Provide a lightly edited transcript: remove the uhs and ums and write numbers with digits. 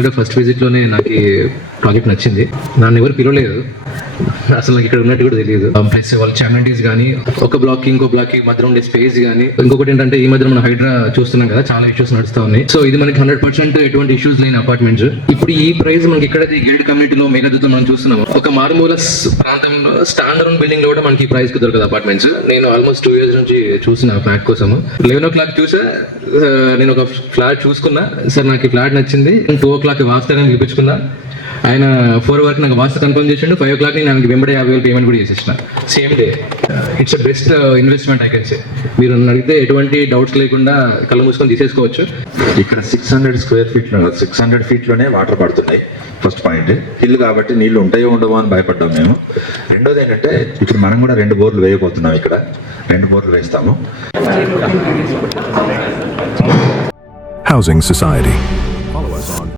కూడా ఫస్ట్ విజిట్లోనే నాకు ప్రాజెక్ట్ నచ్చింది. నన్ను ఎవరు పిలవలేదు, అసలు నాకు ఇక్కడ ఉన్నట్టు కూడా తెలియదు. ప్లస్ వాళ్ళ చామినిటీస్ కానీ, ఒక బ్లాక్ ఇంకో బ్లాక్ మధ్య ఉండే స్పేస్ కానీ, ఇంకొకటి ఏంటంటే ఈ మధ్య మనం హైడ్రా చూస్తున్నాం కదా, చాలా ఇష్యూస్ నడుస్తూ ఉన్నాయి. సో ఇది మనకి 100% ఎటువంటి ఇష్యూస్ లేని అపార్ట్మెంట్స్. ఇప్పుడు ఈ ప్రైస్ మనకి ఇక్కడ గేటెడ్ కమ్యూనిటీలో మేఘదూతో మనం చూస్తున్నాము. ఒక మారుమూల ప్రాంతంలో స్టాండర్డ్ బిల్డింగ్ లో కూడా మనకి ఈ ప్రైస్ కి దొరకదు అపార్ట్మెంట్స్. నేను ఆల్మోస్ట్ 2 years నుంచి చూసిన ఫ్లాట్ కోసం 11 o'clock చూసా. నేను ఒక ఫ్లాట్ చూసుకున్నా, సార్ నాకు ఈ ఫ్లాట్ నచ్చింది, 2 o'clock వాస్తానని పిలిపించుకున్నా. ఆయన 4 వరకు నాకు వాస్తు కన్ఫర్మ్ చేసిండు. 5 o'clock నాకు వెంబడే 50,000 పేమెంట్ కూడా చేసేసిన same day. It's best investment I can say. మీరు అడిగితే ఎటువంటి డౌట్స్ లేకుండా కళ్ళు మూసుకొని తీసేసుకోవచ్చు. ఇక్కడ 600 square feet 600 feet లోనే వాటర్ పడుతున్నాయి. ఫస్ట్ పాయింట్ ఇల్లు కాబట్టి నీళ్లు ఉంటాయో ఉండవో అని భయపడ్డాం మేము. రెండోది ఏంటంటే ఇప్పుడు మనం కూడా 2 బోర్లు వేయబోతున్నాం. ఇక్కడ 2 బోర్లు వేస్తాము. Housing Society. Follow us on